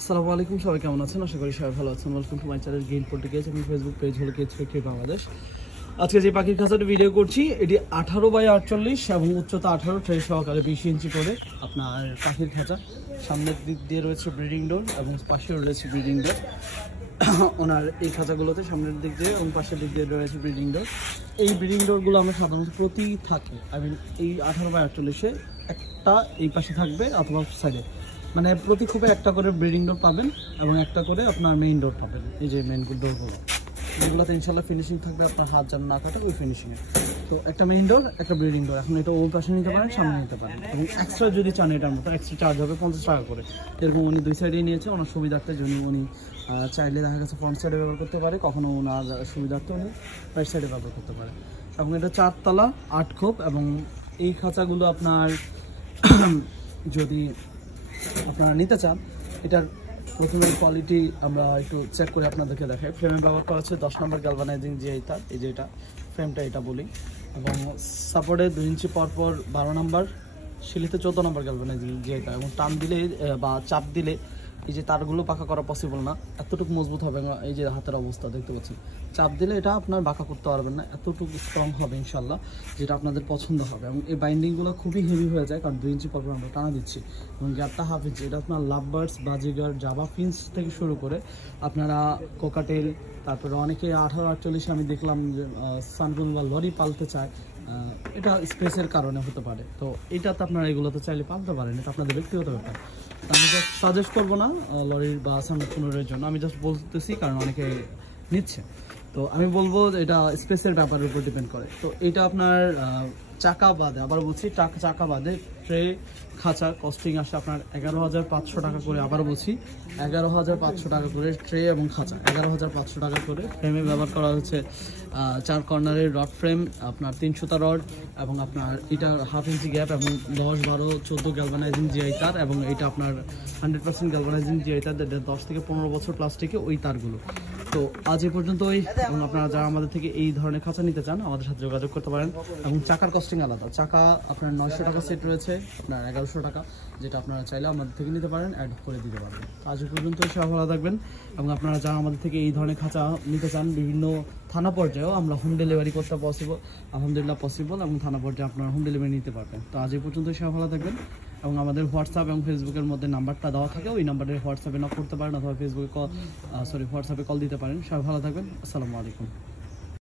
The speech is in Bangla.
আসসালামু আলাইকুম, সবাই কেমন আছেন? আশা করি সবাই ভালো আছেন। Welcome to my channel gain politicals. আমি ফেসবুক পেজ হলো কেজ ফ্যাক্টরি বাংলাদেশ। আজকে যে পাখির খাঁচাটি ভিডিও করছি, এটি 18x48 এবং উচ্চতা 18, ট্রে সহকারে 20 ইঞ্চি করে আপনার পাখির খাঁচা। সামনের দিক দিয়ে রয়েছে ব্রিডিং ডোর এবং পাশেও রয়েছে ব্রিডিং ডোর। ওনার এই খাঁচাগুলোতে সামনের দিক দিয়ে এবং পাশের দিক দিয়ে রয়েছে ব্রিডিং ডোর। এই ব্রিডিং ডোরগুলো আমরা সাধারণত প্রতি থাকে, এই 18x48-এ একটা এই পাশে থাকবে অথবা সাইডে, মানে প্রতি খোপে একটা করে ব্রিডিং ডোর পাবেন এবং একটা করে আপনার মেইন ডোর পাবেন। এই যে মেইন ডোরগুলো, যেগুলোতে ইনশাল্লাহ ফিনিশিং থাকবে, আপনার হাত যেন না কাটে ওই ফিনিশিংয়ে। তো একটা মেইন ডোর, একটা ব্রিডিং ডোর। এখন এটা ওই পাশে নিতে পারেন, সামনে নিতে পারেন, এবং এক্সট্রা যদি চান এটার মতো এক্সট্রা চার্জ হবে 50 টাকা করে। এরকম উনি দুই সাইডেই নিয়েছে ওনার সুবিধার্থে। যদি উনি চাইলে দেখা গেছে ফ্রন্ট সাইডে ব্যবহার করতে পারে, কখনো ওনার সুবিধার্থে উনি রাইট সাইডে ব্যবহার করতে পারে। এবং এটা 4 তলা 8 খোপ। এবং এই খাঁচাগুলো আপনার যদি আপনারা নিতে চান, এটার প্রথমে কোয়ালিটি আমরা একটু চেক করে আপনাদেরকে দেখাই। ফ্রেমে ব্যবহার করা হচ্ছে 10 নম্বর গ্যালভানাইজিং জিআই তার, এই যে এটা ফ্রেমটা এটা বলি। এবং সাপোর্টে 2 ইঞ্চি পরপর 12 নম্বর, শিলিতে 14 নম্বর গ্যালভানাইজিং জিআই তার। এবং টান দিলে বা চাপ দিলে এই যে তারগুলো বাঁকা করা পসিবল না, এতটুকু মজবুত হবে। এই যে হাতের অবস্থা দেখতে পাচ্ছি, চাপ দিলে এটা আপনার বাঁকা করতে পারবেন না, এতটুকু স্ট্রং হবে ইনশাল্লাহ, যেটা আপনাদের পছন্দ হবে। এবং এই বাইন্ডিংগুলো খুবই হেভি হয়ে যায়, কারণ 2 ইঞ্চি পর আমরা টানা দিচ্ছি এবং গ্যাপটা হাফ ইঞ্চি। এটা আপনার লাভ বার্ডস, বাজিগার, জাভা ফিন্স থেকে শুরু করে আপনারা কোকাটেল, তারপরে অনেকে 18x48 আমি দেখলাম যে সানকুন বা লরি পালতে চায়, এটা স্পেসের কারণে হতে পারে। তো এটাতে আপনারা এগুলোতে চাইলে পালতে পারেন, এটা আপনাদের ব্যক্তিগত ব্যাপার। আমি জাস্ট সাজেস্ট করবো না লরির বা সানকুনের জন্য, আমি জাস্ট বলতেছি কারণ অনেকে নিচ্ছে। তো আমি বলবো এটা স্পেসের ব্যাপারের উপর ডিপেন্ড করে। তো এটা আপনার চাকা বাদে, আবার বলছি চাকা বাদে ট্রে খাঁচা কস্টিং আসে আপনার 11,500 টাকা করে। আবার বলছি 11,500 টাকা করে ট্রে এবং খাঁচা, 11,500 টাকা করে। ফ্রেমে ব্যবহার করা হচ্ছে 4 কর্নারের রড ফ্রেম, আপনার 3 সুতা রড, এবং আপনার এটা হাফ ইঞ্চি গ্যাপ, এবং 10, 12, 14 গ্যালভানাইজিং জিআই তার। এবং এটা আপনার 100% গ্যালভানাইজিং জিআই তার, 10 থেকে 15 বছর প্লাস্টিকে ওই তারগুলো। তো আজ এই পর্যন্তই। এবং আপনারা যারা আমাদের থেকে এই ধরনের খাঁচা নিতে চান আমাদের সাথে যোগাযোগ করতে পারেন। এবং চাকার কস্টিং আলাদা, চাকা আপনার 900 টাকা সেট রয়েছে, আপনার 1100 টাকা, যেটা আপনারা চাইলে আমাদের থেকে নিতে পারেন, অ্যাড করে দিতে পারবেন। তো আজ এই পর্যন্তই, সবাই ভালো থাকবেন। এবং আপনারা যারা আমাদের থেকে এই ধরনের খাঁচা নিতে চান, বিভিন্ন থানা পর্যায়েও আমরা হোম ডেলিভারি করতে আলহামদুলিল্লাহ পসিবল, এবং থানা পর্যায়ে আপনারা হোম ডেলিভারি নিতে পারবেন। তো আজ এই পর্যন্তই, সবাই ভালো থাকবেন। এবং আমাদের হোয়াটসঅ্যাপ এবং ফেসবুকের মধ্যে নাম্বারটা দেওয়া থাকে, ওই নাম্বারে হোয়াটসঅ্যাপে নক করতে পারেন অথবা হোয়াটসঅ্যাপে কল দিতে পারেন। সবাই ভালো থাকবেন। আসসালামু আলাইকুম।